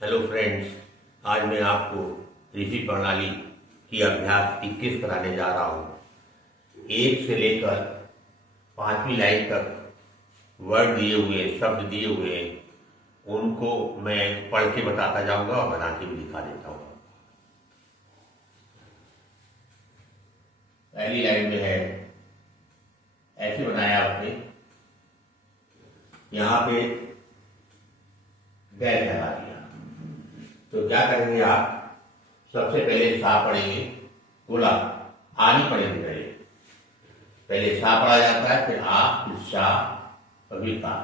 Hello friends, आज मैं आपको ऋषि प्रणाली की अभ्यास 21 कराने जा रहा हूँ। एक से लेकर 5वीं लाइन तक वर्ड दिए हुए, शब्द दिए हुए, उनको मैं पढ़ के बताता जाऊंगा और बना के भी दिखा देता हूँ। पहली लाइन में है, ऐसे बनाया आपने, यहाँ पे डैश लगा दिया। तो क्या करेंगे आप, सबसे पहले सा पढ़ेंगे, बोला आ नहीं पढ़ेंगे पहले सा पढ़ा जाता है, फिर आ, फिर सा, फिर का।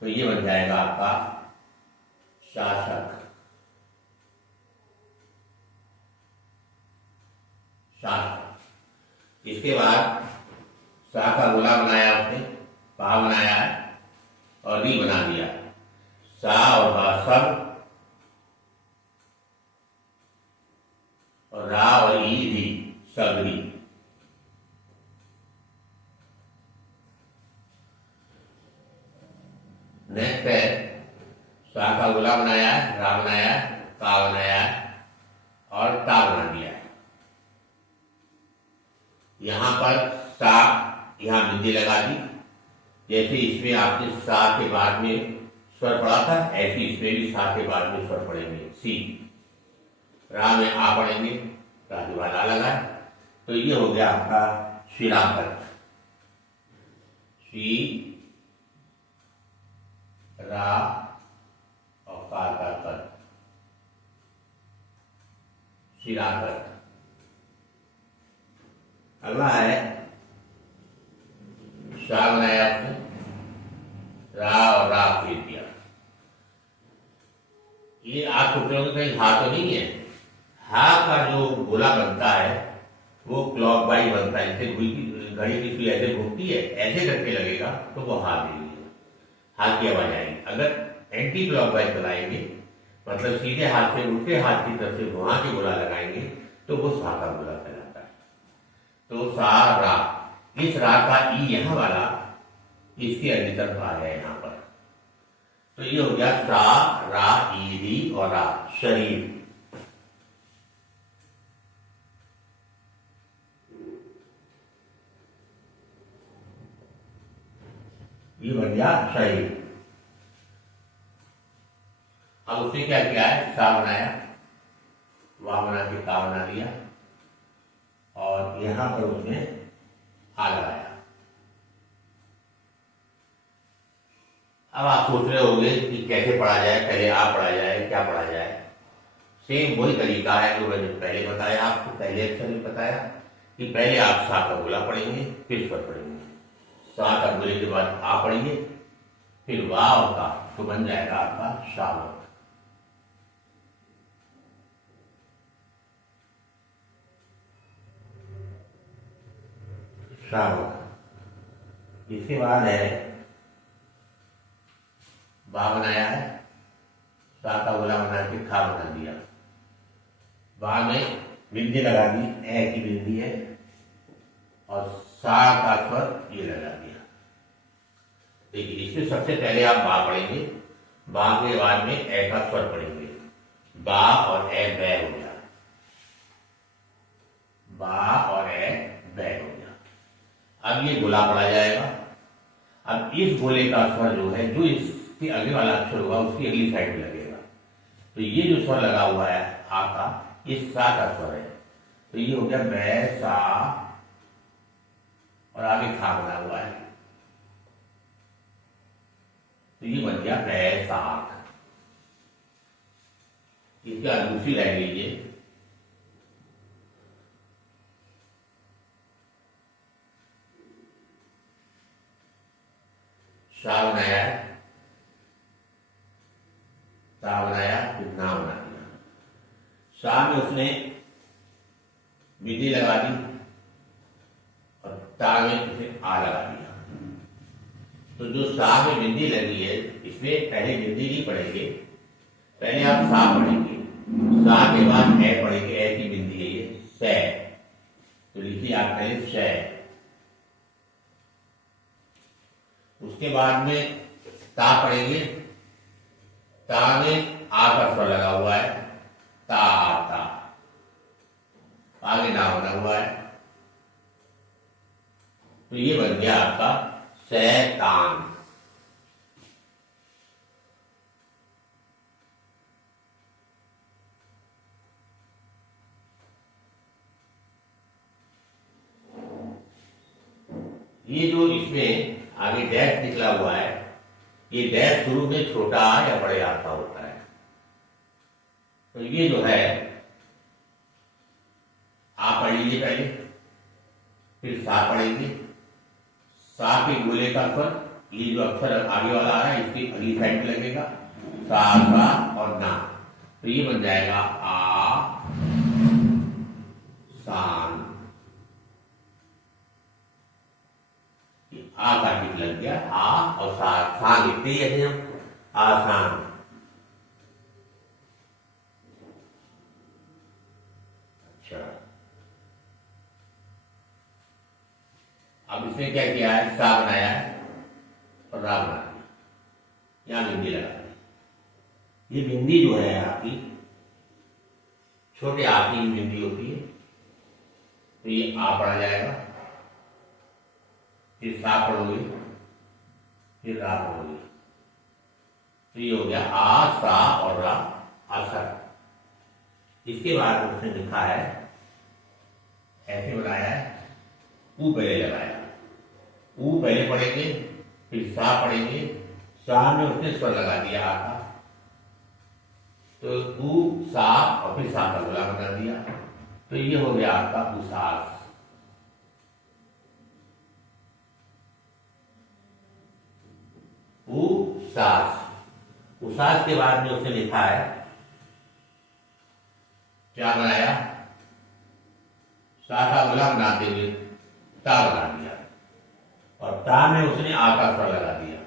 तो ये बन जाएगा आपका शासक। शासक। इसके बाद सा का गोला बनाया आपने, पा बनाया है और री बना दिया। सा और बा सब, और रा और ई री, सबरी। नेक्स्ट है, सा का गोला बनाया है, रा बनाया है, का बनाया है और ता बना दिया है। यहां पर सा, यहां बिंदी लगा दी। जैसे इसमें आपने सा के बाद में स्वर पढ़ा था, ऐसे इसमें भी सा के बाद में स्वर पढ़ेंगे, सी। रा में आ पढ़ेंगे, रा के बाद आ लगा है। तो ये हो गया आपका शिराकत। शी, रा और का कत, शिराकत। अगला है, शा बनाया आपने, रा और रा फेर दिया। ये आप सोच रहे हो कहीं हा तो नहीं है। हा का जो गोला बनता है वो क्लॉक वाइज बनता है, जैसे घड़ी की सुई ऐसे घूमती है, ऐसे करके लगेगा तो वो हा देंगे, हा की आवाज आएगी। अगर एंटी क्लॉक वाइज चलाएंगे, मतलब सीधे हाथ से उल्टे हाथ की तरफ से वहां के गोला लगाएंगे, तो वो सा का गोला कहलाता है। तो सा रा, इस रा का ई यहां वाला इसके अगली तरफ आ गया यहां पर। तो ये हो गया सा, रा, ई, री और रा, शरीर। ये बन गया शरीर। अब उसने क्या किया है, सा बनाया, वाह बना के का बना लिया और यहां पर उसने आ लगाया। अब आप सोच रहे होंगे कि कैसे पढ़ा जाए, पहले आ पढ़ा जाए, क्या पढ़ा जाए। सेम वही तरीका है जो मैंने पहले बताया आपको, पहले अक्षर में बताया कि पहले आप सा का गोला पढ़ेंगे, फिर स्वर पढ़ेंगे। सा का गोले के बाद आ पढ़ेंगे, फिर वाह और का, तो बन जाएगा आपका शावक। शावक। इसके बाद है, बा बनाया है, सा का गोला बना के खा बना दिया। बा में बिंदी लगा दी, ए की बिंदी है, और सा का स्वर ये लगा दिया। देखिए इसमें सबसे पहले आप बा पढ़ेंगे, बा के बाद में ए का स्वर पढ़ेंगे। बा और ए बै हो गया, बा और ए बै हो गया। अब ये गोला पढ़ा जाएगा। अब इस गोले का स्वर जो है, जो इसके आगे वाला अक्षर होगा उसकी अगली साइड में लगेगा। तो ये जो स्वर लगा हुआ है आ का, ये सा का स्वर है। तो ये हो गया बै, सा और आगे खा बना हुआ है, तो ये बन गया बैसाख। इसके बाद दूसरी लाइन लीजिए, शा बनाया है, ता बनाया, फिर ना बना दिया। शा में उसने विधि लगा दी और ता में उसे आ लगा दिया। तो जो सा में बिंदी लगी है, इसमें पहले बिंदी नहीं पढ़ेंगे, पहले आप सा पढ़ेंगे, सा के बाद ए पढ़ेंगे, ए की बिंदी है ये सै। तो लिखिए आप पहले सै, उसके बाद में ता पढ़ेंगे, ता में आ का स्वर लगा हुआ है, ता ता, आगे ना बना हुआ है, तो ये बन गया आपका शैतान। ये जो इसमें आगे डैश निकला हुआ है, ये डैश शुरू में छोटा या बड़े आता होता है। तो ये जो है आप पढ़ लीजिए पहले, फिर सा पढ़ेंगे। सा के गोले का स्वर, ये जो अक्षर आगे वाला आ रहा है इसकी अगली साइड में लगेगा, सा सा और ना, तो ये बन जाएगा आ सान। आ का टिक लग गया, आ और सा लिखते ही ऐसे हम, आसान। अच्छा, अब इसमें क्या किया है, सा बनाया है और रा बना दिया, यहां बिंदी लगा दी। ये बिंदी जो है आपकी छोटे आ की बिंदी होती है, तो ये आ पढ़ा जाएगा, फिर सा पढ़ोगे, फिर रा पढ़ोगे, तो ये हो गया आ सा और रा, असर। इसके बाद उसने लिखा है, ऐसे बनाया है, ऊ पहले लगाया, ऊ पहले पढ़ेंगे, फिर सा पढ़ेंगे, सा में उसने स्वर लगा दिया आ का, तो ऊ सा और फिर सा का गोला बना दिया, तो ये हो गया आपका उसास। उसास। उसास के बाद में उसने लिखा है, क्या बनाया, सा का गोला बनाते हुए ता बना दिया, और ता में उसने आ का स्वर लगा दिया।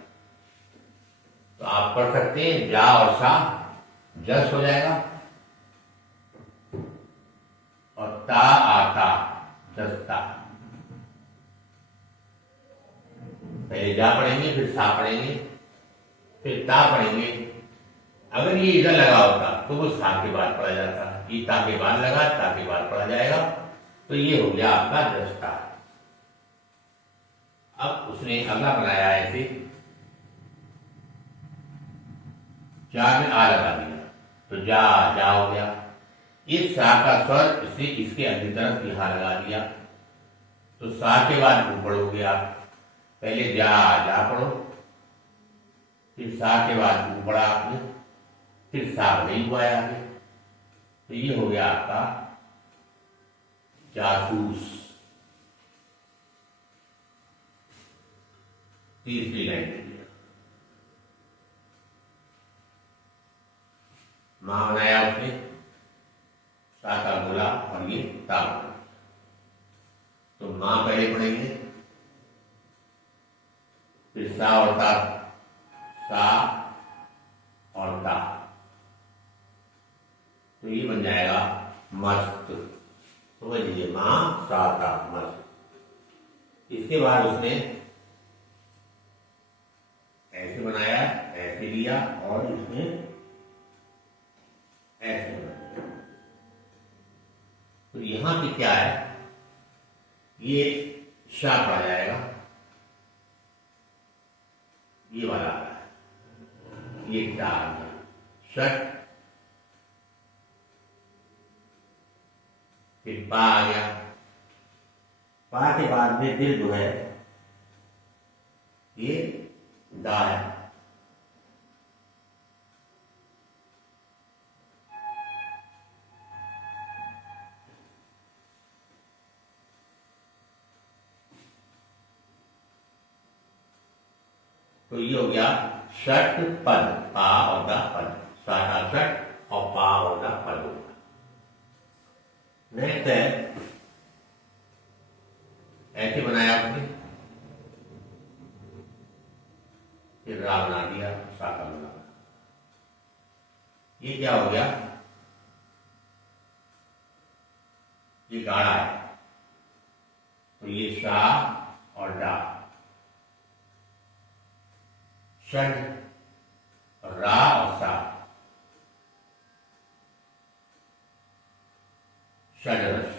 तो आप पढ़ सकते हैं जा और सा जस हो जाएगा, और ता आता जसता। पहले जा पढ़ेंगे, फिर सा पढ़ेंगे, फिर ता पढ़ेंगे। अगर ये इधर लगा होता तो वो सा के बाद पढ़ा जाता, ये ता के बाद लगा, ता के बाद पढ़ा जाएगा, तो ये हो गया आपका जसता। अब उसने अगला बनाया है ऐसे, जा में आ लगा दिया, तो जा हो गया। इस सा का स्वर इसे इसके अगली तरफ यहां लगा दिया, तो सा के बाद ऊ पढ़ोगे आप, पहले जा पढ़ो, फिर सा के बाद ऊ पढ़ा आपने, फिर सा नहीं हुआ है आगे, तो ये हो गया आपका जासूस। तीसरी लाइन में दिया, मां बनाया उसने, सा का गोला और ये ता, तो मां पहले पढ़ेंगे, फिर सा और ता, सा और ता, तो ये बन जाएगा मस्त। समझ लीजिए, मां सा ता मस्त। इसके बाद उसने ऐसे बनाया, ऐसे लिया और इसमें ऐसे बनाया, तो यहां पे क्या है, ये शा पढ़ा जाएगा, ये वाला आ रहा है, ये टा आ गया, षट, फिर पा आ गया, पा के बाद में फिर जो है ये दा है, तो ये हो गया षट पद, पा और दा पद, साटा षट और पा और दा पद होगा। नेक्स्ट है, ऐसे बनाया आपने, फिर रा बना दिया, सा का बना, ये क्या हो गया, ये गाढ़ा है, तो ये सा और डा, षड, रा और सा, षडरस।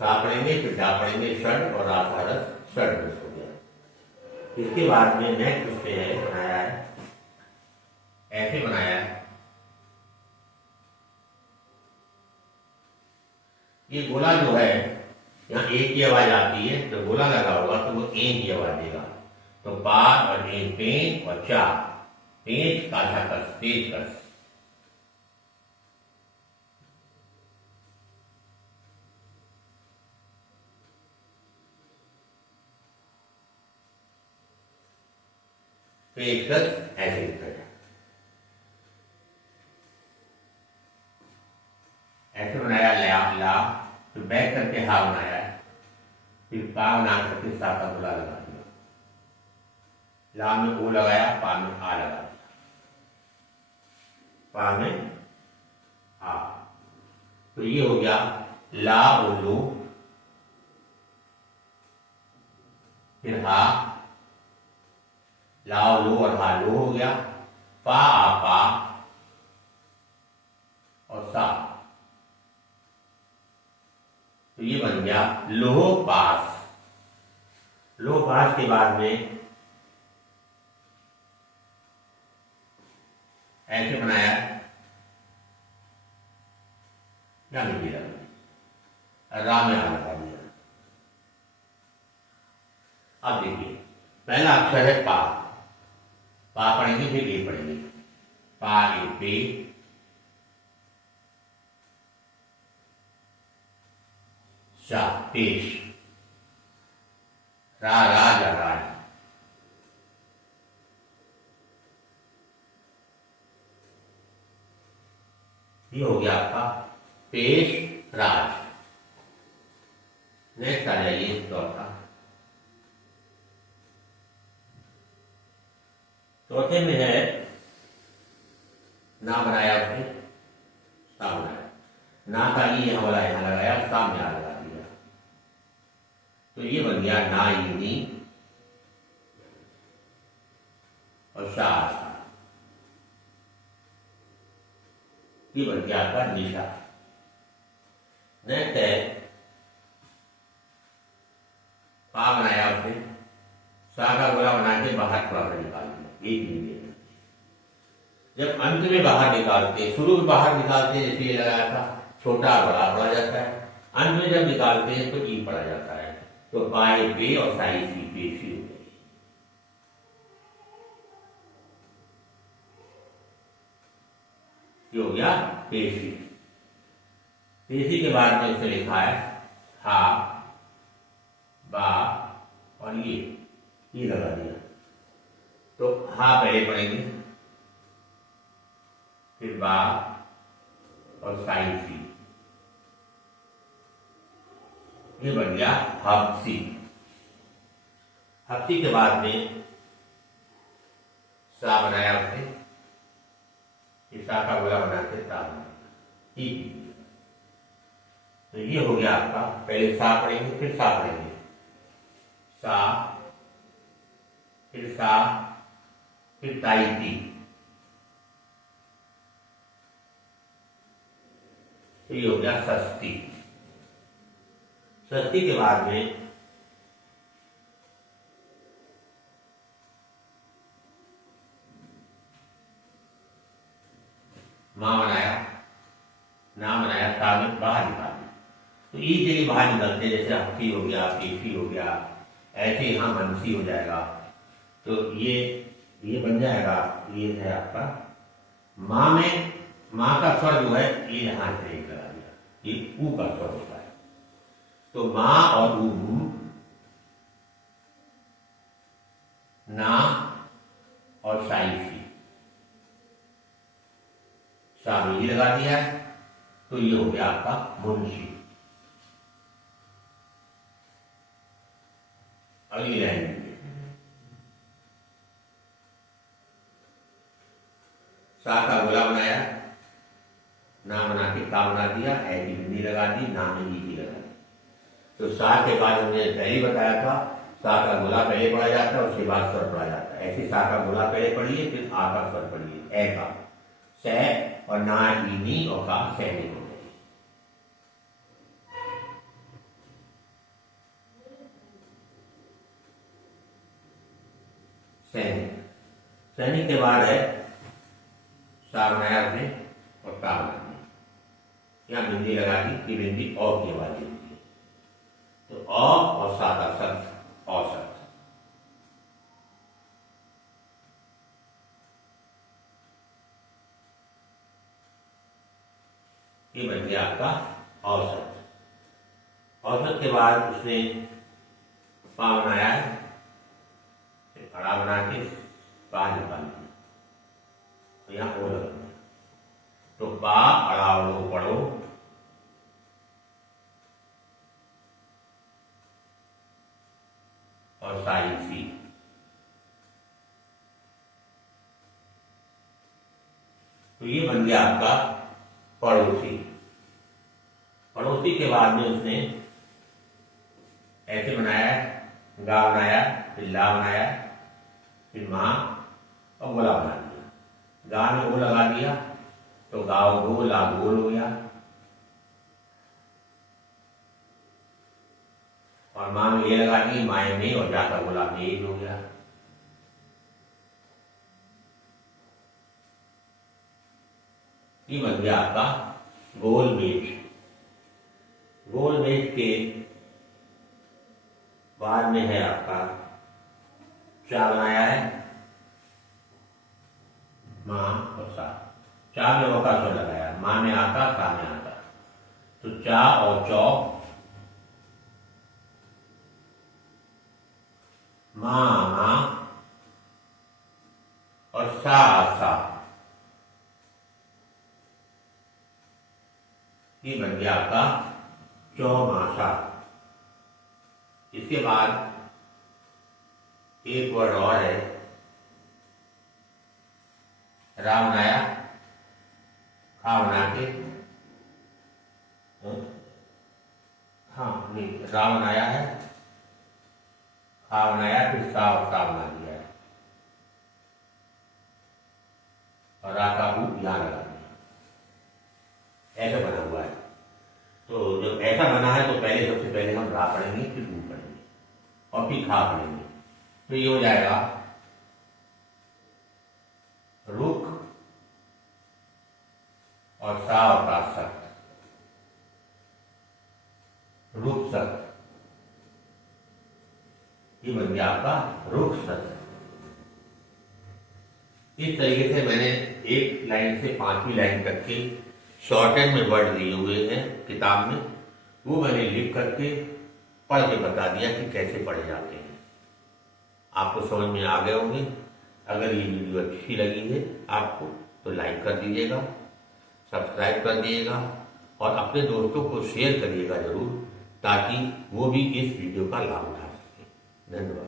सा पढ़ेंगे फिर डा पढ़ेंगे षड और रा का रस षडरस हो गया। इसके बाद में नेक्स्ट उससे है बनाया है, ऐसे बनाया है। ये गोला जो है यहाँ एक की आवाज आती है, तो गोला लगा होगा तो वो एक की आवाज देगा। तो पार और एक पेन और चार, पेच काछा कस, पेच कस। पेचकस ऐसे लिखा जाए, ऐसे बनाया ला ला, फिर बैक करके हा बनाया है, फिर पा बना करके सा का गोला लगा दिया, ला में ओ लगाया, पा में आ लगा दिया, पा में आ। तो ये हो गया ला और लो, फिर हा, ला और लो और हा लो हो गया, पा आ पा और सा। तो ये बन गया लोह पास। लोह पास के बाद में ऐसे बनाया या नहीं, रा में आ लगा दिया। अब देखिए पहला अक्षर है पा, पा पढ़ेंगे फिर ए पढ़ेंगे, पा ए पे, शा पेश, रा राज राज, ये हो गया आपका पेश राज। नेक्स्ट आ जाइए चौथा। चौथे में है ना बनाया उसने, सा बनाया, ना का ये हमारा यहां लगाया, सा में आ लगा दिया। तो ये बन गया ना नी और शा, ये बन गया आपका निशा। नेक्स्ट है पा बनाया उसने, सा का गोला बना के बाहर थोड़ा सा निकाल दिया, एक नहीं देना। जब अंत में बाहर निकालते, शुरू में बाहर निकालते जैसे ये लगाया था, छोटा बड़ा पड़ा जाता है, अंत में जब निकालते हैं तो ई पड़ा जाता है। तो पाए पे और साई सी पेशी हो गई। ये हो गया पेशी। पेशी के बाद में उसने लिखा है हा बा और ये लगा दिया। तो हा पहले पढ़ेंगे, फिर बा और साई सी, ये बन गया हफ्सी। हफ्सी के बाद में सा बनाया उसने, सा का गोला बना के सा बनाया। तो ये हो गया आपका, पहले सा पढ़ेंगे फिर सा पढ़ेंगे, सा फिर सा फिर ताई ती। तो ये हो गया सस्ती। सस्ती के बाद में मां बनाया, ना बनाया, सा में बाहर निकाल। तो ई जगह बाहर निकलते, जैसे हफ्ती हो गया, पेशी हो गया, ऐसे यहां मनसी हो जाएगा। तो ये बन जाएगा, ये है आपका मां में, मां का स्वर जो है ये यहां से एक लगा दिया, ये ऊ का स्वर होता है। तो मां और ऊ, ना और साई सी, सा में ये लगा दिया है। तो ये हो गया आपका मुंशी। अगली लाइन सा का गोला बनाया, ना बना के का बना दिया, ऐसी बिंदी लगा दी, ना में ई लगा दी। तो सा के बाद हमने पहले बताया था, सा का गोला पहले पढ़ा जाता है, उसके बाद स्वर पढ़ा जाता है। ऐसे सा का गोला पहले पढ़िए, फिर आ का स्वर पढ़िए, ए का, से और ना ई नी और का सहनी हो गई। सैनिक के बाद है सा बनाया उसने और ता बना दिया। यहाँ बिंदी लगा दी कि बिंदी औ की आवाज होती है, तो अ और सा का शब्द औसत। ये बन गया आपका औसत। औसत के बाद उसने पा बनाया है, खड़ा बना के पा निकाल दिया, तो यहाँ ओ लग गया। तो पा अड़ा लो पढ़ो, और साई सी। तो ये बन गया आपका पड़ोसी। पड़ोसी के बाद में उसने ऐसे बनाया, गा बनाया, फिर ला बनाया, फिर मां और गोला बना दिया। गा में गो लगा दिया तो गाओ गो ला गोल हो गया, और मां में ये लगा दी माए में, और जाकर गोला मेज हो गया। ये बन गया आपका गोल मेज। गोल मेज के बाद में है आपका चा बनाया है, मां और सा। चा में ओ का स्वर लगाया, मां में आता, सा में आता, तो चा और चौ, मां और सा सा। ये बन गया आपका चौमासा। इसके बाद एक वर्ड और है, रा बनाया, खा बना के, हाँ नहीं, रा बनाया है, खा बनाया, फिर सा और सा बना दिया है, और रा का हूं यहां लगा दिया। ऐसा बना हुआ है। तो जब ऐसा बना है तो पहले सबसे पहले हम रा पढ़ेंगे, फिर रू पढ़ेंगे, और फिर खा पढ़ेंगे। तो ये हो जाएगा रुख और सा और का सख्त, रुख सख्त। ये बन गया आपका रुख सख्त। इस तरीके से मैंने एक लाइन से 5वीं लाइन तक के शॉर्टेड में वर्ड दिए हुए हैं किताब में, वो मैंने लिख करके पढ़ के बता दिया कि कैसे पढ़े जाते हैं। आपको समझ में आ गए होंगे। अगर ये वीडियो अच्छी लगी है आपको तो लाइक कर दीजिएगा, सब्सक्राइब कर दिएगा, और अपने दोस्तों को शेयर करिएगा जरूर, ताकि वो भी इस वीडियो का लाभ उठा सकें। धन्यवाद।